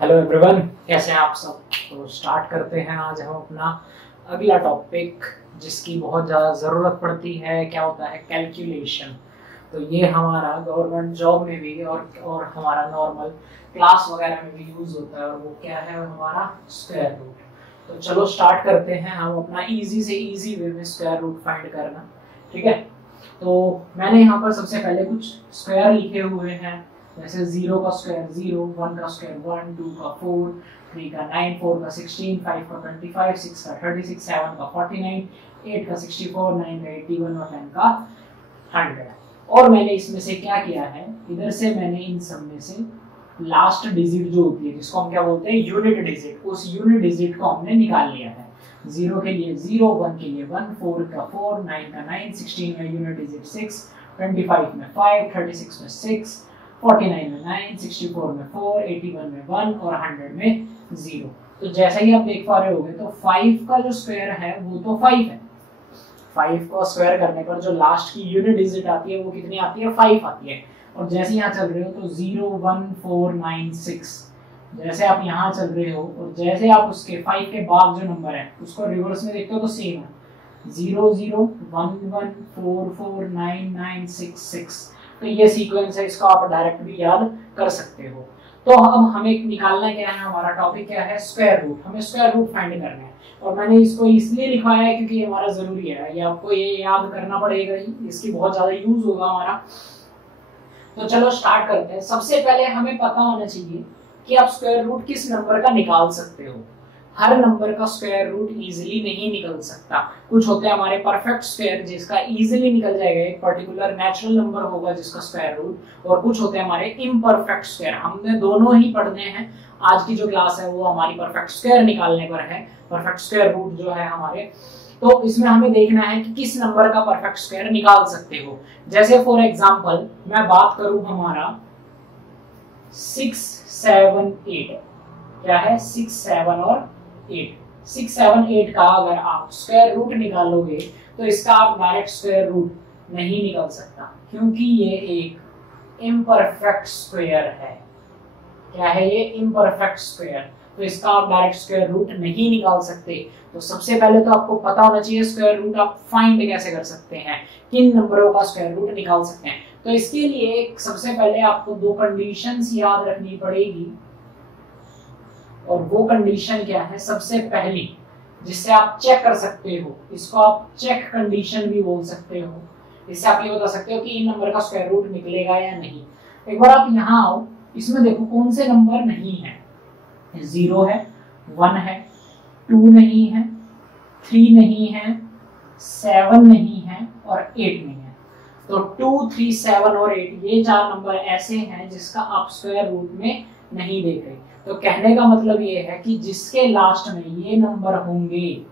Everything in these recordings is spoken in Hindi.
हेलो एवरीवन, कैसे हैं आप सब। तो स्टार्ट करते हैं आज हम अपना अगला टॉपिक जिसकी बहुत ज़्यादा ज़रूरत पड़ती है। क्या होता है? कैलकुलेशन। तो ये हमारा गवर्नमेंट जॉब में भी और हमारा नॉर्मल क्लास वगैरह में भी यूज़ होता है, और वो क्या है? हमारा स्क्वायर रूट। तो चलो स्टार्ट करते हैं हम अपना इजी से इजी वे में स्क्वायर रूट फाइंड करना। ठीक है, तो मैंने यहाँ पर सबसे पहले कुछ स्क्वायर लिखे हुए हैं, जैसे 0 का स्क्वायर 0, 1 का स्क्वायर 1, 2 का 4, 3 का 9, 4 का 16, 5 का 25, 6 का 36, 7 का 49, 8 का 64, 9 का 81 और 10 का 100। और मैंने इसमें से क्या किया है, इधर से मैंने इन सब में से लास्ट डिजिट जो होती है, जिसको हम क्या बोलते हैं? Unit digit. उस यूनिट डिजिट को हमने निकाल लिया है। 0 के लिए 0, 1 के लिए 1, 4 का 4, 9 का 9, 16 में यूनिट डिजिट 6, 25 में 5, 36 में 6, 49 में 9, 64 में 4, 81 में 1 और 100 में 0। तो जैसा ही आप देख पा रहे होगे, तो 5 का जो स्क्वायर है वो तो 5 है। 5 को स्क्वायर करने पर जो लास्ट की यूनिट डिजिट आती है वो कितनी आती है? 5 आती है। और जैसे यहाँ चल रहे हो तो 0, 1, 4, 9, 6, जैसे आप यहाँ चल रहे हो और जैसे आप उसके 5 के बाद जो नंबर है उसको रिवर्स में देखते हो तो सेम है। 0, 0, 1, 1, 4, 4, 9, 9, 6, 6। तो ये सीक्वेंस है, इसको आप डायरेक्ट भी याद कर सकते हो। तो अब हमें निकालना क्या है? हमारा टॉपिक क्या है? Square root. हमें स्क्वायर रूट फाइंड करना है, और मैंने इसको इसलिए लिखवाया है क्योंकि हमारा जरूरी है, ये आपको ये याद करना पड़ेगा ही, इसकी बहुत ज्यादा यूज होगा हमारा। तो चलो स्टार्ट करते हैं। सबसे पहले हमें पता होना चाहिए कि आप स्क्वायर रूट किस नंबर का निकाल सकते हो। हर नंबर का स्क्वायर रूट इजीली नहीं निकल सकता। कुछ होते हैं हमारे परफेक्ट स्क्वायर जिसका इजीली निकल जाएगा, एक पर्टिकुलर नेचुरल नंबर होगा जिसका स्क्वायर रूट, और कुछ होते हैं हमारे इम्परफेक्ट स्क्वायर। हमने दोनों ही पढ़ने हैं। आज की जो क्लास है वो हमारी परफेक्ट स्क्वायर निकालने पर है, परफेक्ट स्क्वायर रूट जो है हमारे। तो इसमें हमें देखना है कि किस नंबर का परफेक्ट स्क्वायर निकाल सकते हो। जैसे फॉर एग्जांपल मैं बात करूं हमारा 6, 7, 8। क्या है? 6, 7 और 8। 6, 7, 8 का अगर आप स्क्वायर रूट निकालोगे तो इसका आप डायरेक्ट स्क्वायर रूट नहीं निकाल सकता, क्योंकि ये एक इम्परफेक्ट स्क्वायर है। क्या है ये? Imperfect square. तो इसका आप डायरेक्ट स्क्वायर रूट नहीं निकाल सकते। तो सबसे पहले तो आपको पता होना चाहिए स्क्वायर रूट आप फाइंड कैसे कर सकते हैं, किन नंबरों का स्क्वायर रूट निकाल सकते हैं। तो इसके लिए सबसे पहले आपको दो कंडीशंस याद रखनी पड़ेगी, और वो कंडीशन क्या है? सबसे पहली जिससे आप चेक कर सकते हो, इसको आप चेक कंडीशन भी बोल सकते हो। इससे आप ये बता सकते हो कि इन नंबर का स्क्वायर रूट निकलेगा या नहीं। एक बार आप यहाँ आओ, इसमें देखो कौन से नंबर नहीं है। 0 है, 1 है, 2 नहीं है, 3 नहीं है, 7 नहीं है और 8 नहीं है। तो 2, 3, 7 और 8 ये 4 नंबर ऐसे हैं जिसका आप स्क्वायर रूट में नहीं देख रहे। तो कहने का मतलब ये है कि जिसके लास्ट में ये नंबर होंगे,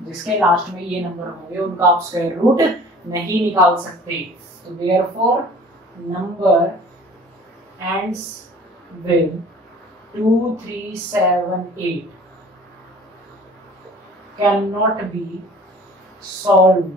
जिसके लास्ट में ये नंबर होंगे उनका आप स्क्वायर रूट नहीं निकाल सकते। तो therefore number ends with 2, 3, 7, 8 can not be solve.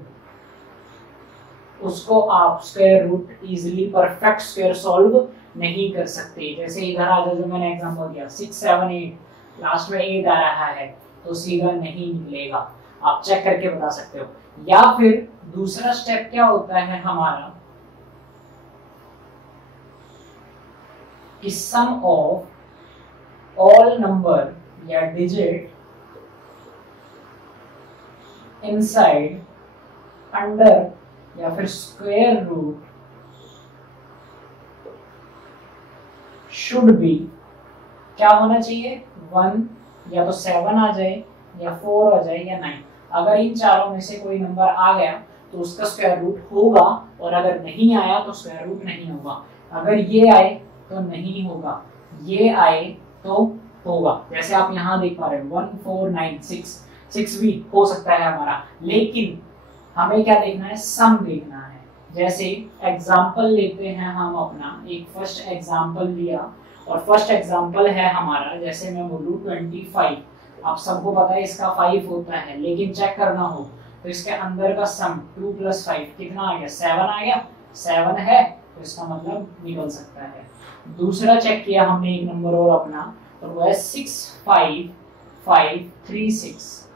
उसको आप square root easily perfect square solve नहीं कर सकते। जैसे इधर आ जाओ, जो मैंने एग्जांपल दिया 6, 7, 8, लास्ट में 8 आ रहा है तो सीधा नहीं निकलेगा। आप चेक करके बता सकते हो। या फिर दूसरा स्टेप क्या होता है हमारा, कि सम ऑफ ऑल नंबर या डिजिट इनसाइड, अंडर या फिर स्क्वायर रूट शुड बी, क्या होना चाहिए? 1, या तो 7 आ जाए या 4 आ जाए या 9। अगर इन चारों में से कोई नंबर आ गया तो उसका स्क्वायर रूट होगा, और अगर नहीं आया तो स्क्वायर रूट नहीं होगा। अगर ये आए तो नहीं होगा, ये आए तो होगा। जैसे आप यहाँ देख पा रहे हो 1, 4, 9, 6 भी हो सकता है हमारा, लेकिन हमें क्या देखना है? सम देखना है। जैसे एग्जाम्पल लेते हैं हम अपना, एक फर्स्ट एग्जाम्पल लिया, और फर्स्ट एग्जाम्पल है हमारा, जैसे मैं बोलूँ 25। आप सबको पता है इसका 5 होता है, लेकिन चेक करना हो तो इसके अंदर का सम 2 + 5 कितना आ गया? 7 आ गया। 7 है तो इसका मतलब निकल सकता है। दूसरा चेक किया हमने एक नंबर और अपना, तो वो है 65536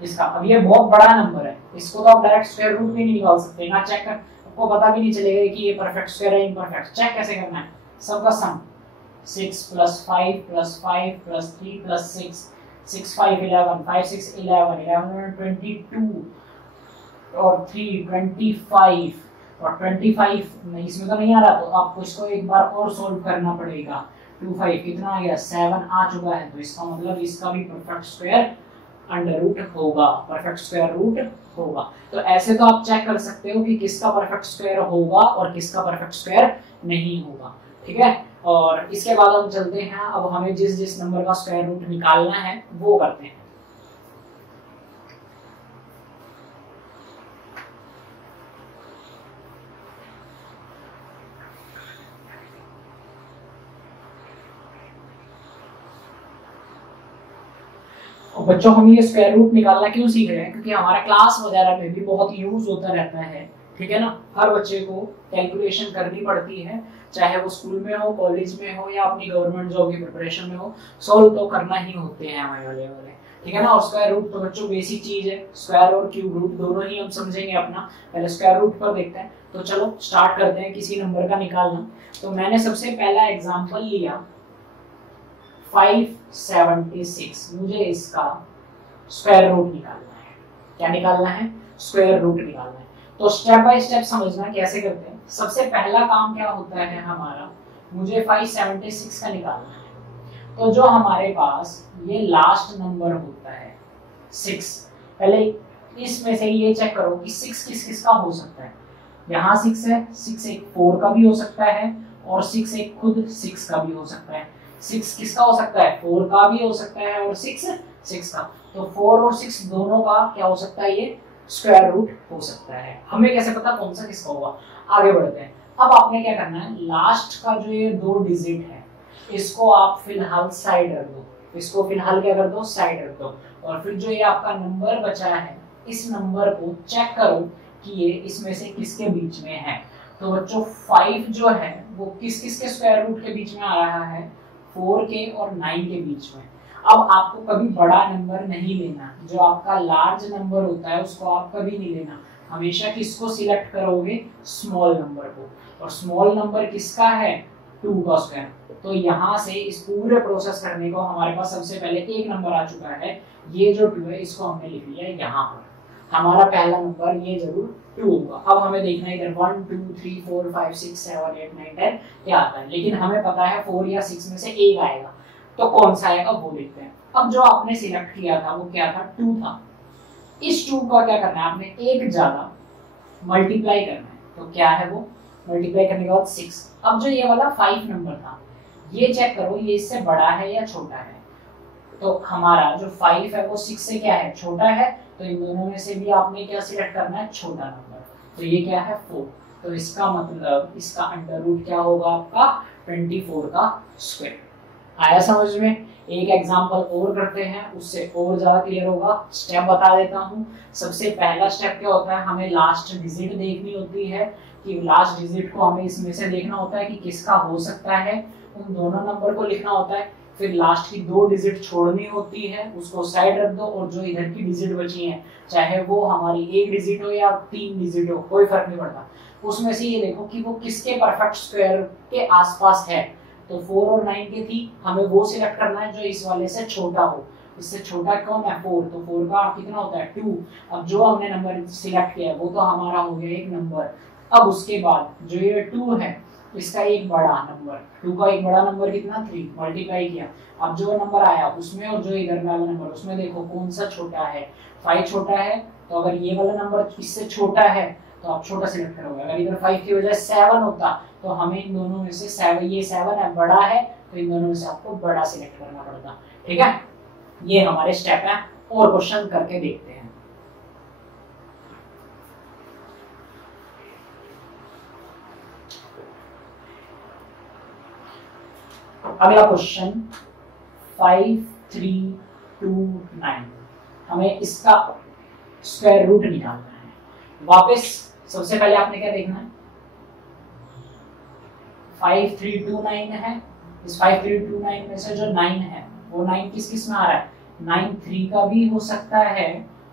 इसका। अब ये बहुत बड़ा नंबर है, इसको तो आप डायरेक्ट स्क्वायर रूट में नहीं निकाल सकते ना, चेक कर आपको पता भी नहीं चलेगा कि ये परफेक्ट स्क्वायर है इम्परफेक्ट। चेक कैसे करना है, सबका सम 6 + 5 + 5 + 3 + 6 6 5 11 5 6 11 11 22 और 3 25 और 25 नहीं इसमें तो नहीं आ रहा, तो आपको इसको एक बार और सोल्व करना पड़ेगा। 2 5 कितना आ गया 7 आ चुका है, तो इसका मतलब इसका भी परफेक्ट स्क्वायर अंडर रूट होगा, परफेक्ट स्क्वायर रूट होगा। तो ऐसे तो आप चेक कर सकते हो कि किसका परफेक्ट स्क्वायर होगा और किसका परफेक्ट स्क्वायर नहीं होगा, ठीक है। और इसके बाद हम चलते हैं, अब हमें जिस जिस नंबर का स्क्वायर रूट निकालना है वो करते हैं। और बच्चों हम ये स्क्वायर रूट निकालना क्यों सीख रहे हैं, क्योंकि हमारा क्लास वगैरह में भी बहुत यूज होता रहता है, ठीक है ना। हर बच्चे को कैलकुलेशन करनी पड़ती है, चाहे वो स्कूल में हो, कॉलेज में हो या अपनी गवर्नमेंट जॉब की प्रिपरेशन में हो, सॉल्व तो करना ही होते हैं हमारे वाले, ठीक है ना। और स्क्वायर रूट तो बच्चों बेसिक चीज है, स्क्वायर और क्यूब रूट दोनों ही हम समझेंगे अपना। पहले स्क्वायर रूट पर देखते हैं, तो चलो स्टार्ट करते हैं किसी नंबर का निकालना। तो मैंने सबसे पहला एग्जाम्पल लिया 576, मुझे इसका स्क्वायर रूट निकालना है। क्या निकालना है, स्क्वायर रूट निकालना है। तो स्टेप बाय स्टेप समझना कैसे करते हैं। सबसे पहला काम क्या होता है हमारा, मुझे 576 का निकालना है। तो जो हमारे पास ये लास्ट नंबर होता है 6, पहले इसमें से ये चेक करो कि 6 किस किस का हो सकता है। यहाँ 6 है, 6 एक 4 का भी हो सकता है और 6 एक खुद 6 का भी हो सकता है। 6 किसका हो सकता है, 4 का भी हो सकता है और 6 का। तो 4 और 6 दोनों का क्या हो सकता है, ये स्क्वायर रूट हो सकता है। हमें कैसे पता कौन सा किसका होगा, आगे बढ़ते हैं। अब आपने क्या करना है, लास्ट का जो ये 2 डिजिट है इसको आप फिलहाल साइड रख दो, इसको फिलहाल क्या कर दो, साइड रख दो। और फिर जो ये आपका नंबर बचा है, इस नंबर को चेक करो कि ये इसमें से किसके बीच में है। तो बच्चों 5 जो है वो किस किस के स्क्वायर रूट के बीच में आ रहा है, 4 के और 9 के बीच में। अब आपको कभी बड़ा नंबर नहीं लेना, जो आपका लार्ज नंबर होता है उसको आप कभी नहीं लेना, हमेशा किसको सिलेक्ट करोगे, स्मॉल नंबर को। और स्मॉल नंबर किसका है, 2 का स्क्वायर। तो यहाँ से इस पूरे प्रोसेस करने को हमारे पास सबसे पहले एक नंबर आ चुका है, ये जो 2 है इसको हमने लिख लिया यहाँ पर। हमारा पहला नंबर ये जरूर 2 होगा। अब हमें देखना है इधर 1 2 3 4 5 6 7 8 9 10 क्या आता है, लेकिन हमें पता है 4 या 6 में से एक आएगा, तो कौन सा आएगा वो देखते हैं। अब जो आपने सिलेक्ट किया था वो क्या था, 2 था। इस 2 का क्या करना है, आपने एक ज्यादा मल्टीप्लाई करना है। तो क्या है वो, मल्टीप्लाई करने के बाद 6। अब जो ये वाला 5 नंबर था, ये चेक करो ये इससे बड़ा है या छोटा है। तो हमारा जो 5 है वो 6 से क्या है, छोटा है। तो इन दोनों में से भी आपने क्या सिलेक्ट करना है, छोटा नंबर। तो ये क्या है 4। तो इसका मतलब इसका अंडर रूट क्या होगा आपका, 24 का स्क्वायर। आया समझ में। एक एग्जांपल और करते हैं, उससे और ज्यादा क्लियर होगा। स्टेप बता देता हूँ। सबसे पहला स्टेप क्या होता है, हमें लास्ट डिजिट देखनी होती है कि लास्ट डिजिट को हमें इसमें से देखना होता है कि किसका हो सकता है, उन दोनों नंबर को लिखना होता है। फिर लास्ट की 2 डिजिट छोड़नी होती है, उसको साइड रख दो। और जो इधर की डिजिट बची है, चाहे वो हमारी 1 डिजिट हो या 3 डिजिट हो, कोई फर्क नहीं पड़ता, उसमें से ये देखो कि वो किसके परफेक्ट स्क्वायर के आसपास है। तो 4 और 9 की थी, हमें वो सिलेक्ट करना है जो इस वाले से छोटा हो। इससे छोटा कौन है, 4। तो 4 का कितना होता है, 2। अब जो हमने नंबर सिलेक्ट किया है वो तो हमारा हो गया एक नंबर। अब उसके बाद जो ये 2 है इसका एक बड़ा नंबर, 2 का एक बड़ा नंबर कितना, 3, मल्टीप्लाई किया। अब जो नंबर आया उसमें और जो इधर वाला नंबर उसमें देखो कौन सा छोटा है, 5 छोटा है। तो अगर ये वाला नंबर इससे छोटा है तो आप छोटा सिलेक्ट करोगे। अगर इधर 5 की वजह 7 होता तो हमें इन दोनों में से 7, ये 7 है बड़ा है, तो इन दोनों में से आपको बड़ा सिलेक्ट करना पड़ता, ठीक है। ये हमारे स्टेप है। और क्वेश्चन करके देखते हैं। अगला क्वेश्चन 5329, हमें इसका स्क्वायर रूट निकालना है। वापस सबसे पहले आपने क्या देखना है, 5329 है इस 5329 में से जो 9 है वो 9 किस किस में आ रहा है, 9 3 का भी हो सकता है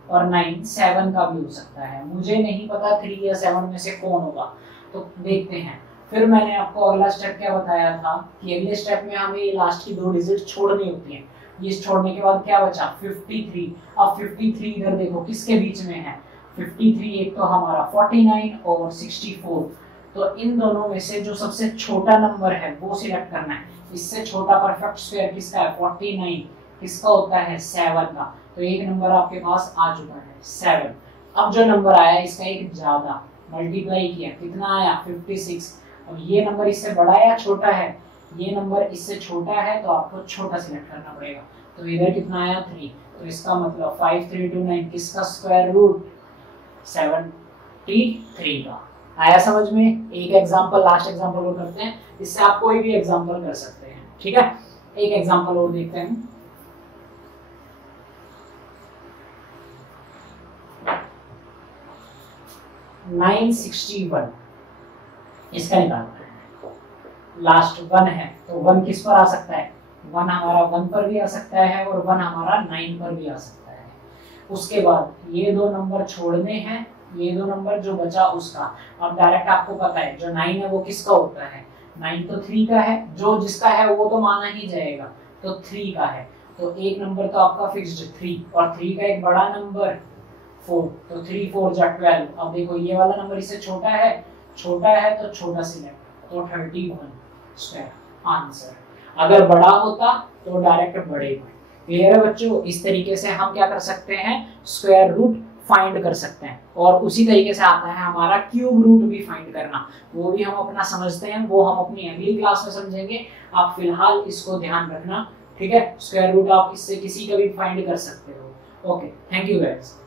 और 9 7 का भी हो सकता है। मुझे नहीं पता 3 या 7 में से कौन होगा, तो देखते हैं। फिर मैंने आपको अगला स्टेप क्या बताया था कि अगले स्टेप में हमें ये लास्ट की 2 डिजिट छोड़नी होती हैं। ये छोड़ने के बाद क्या बचा 53। अब 53 इधर देखो किसके बीच में है, 53 एक तो हमारा 49 और 64, तो इन दोनों में से जो सबसे छोटा नंबर है वो सिलेक्ट करना है। इससे छोटा परफेक्ट स्क्वायर किसका है 49, किसका होता है 7 का, तो एक नंबर आपके पास आ चुका है 7। अब जो नंबर आया इसका एक ज्यादा मल्टीप्लाई किया, कितना आया 56। अब ये नंबर इससे बड़ा है या छोटा है, ये नंबर इससे छोटा है तो आपको छोटा सिलेक्ट करना पड़ेगा। तो इधर कितना आया 3, तो इसका मतलब 5329 किसका स्क्वायर रूट 73 का। आया समझ में। एक एग्जांपल लास्ट एग्जांपल और करते हैं, इससे आप कोई भी एग्जांपल कर सकते हैं, ठीक है। एक एग्जांपल और देखते हैं। नाइन 61 इसका निकालना है। लास्ट 1 है तो 1 किस पर आ सकता है, 1 हमारा 1 पर भी आ सकता है और 1 हमारा 9 पर भी आ सकता है। उसके बाद ये 2 नंबर छोड़ने हैं, ये 2 नंबर जो बचा उसका। अब डायरेक्ट आपको पता है जो 9 है वो किसका होता है, 9 तो 3 का है, जो जिसका है वो तो माना ही जाएगा, तो 3 का है। तो एक नंबर तो आपका फिक्स्ड 3 और 3 का एक बड़ा नंबर 4, तो 3 4 जा 12। अब देखो ये वाला नंबर इससे छोटा है तो छोटा सिलेक्ट, तो 31 स्क्वायर आंसर। अगर बड़ा होता तो डायरेक्ट बड़े में। क्लियर है बच्चों। इस तरीके से हम क्या कर सकते हैं, स्क्वायर रूट फाइंड कर सकते हैं। और उसी तरीके से आता है हमारा क्यूब रूट भी फाइंड करना, वो भी हम अपना समझते हैं, वो हम अपनी अगली क्लास में समझेंगे। आप फिलहाल इसको ध्यान रखना, ठीक है। स्क्वायर रूट आप इससे किसी का भी फाइंड कर सकते हो। Okay, thank you guys.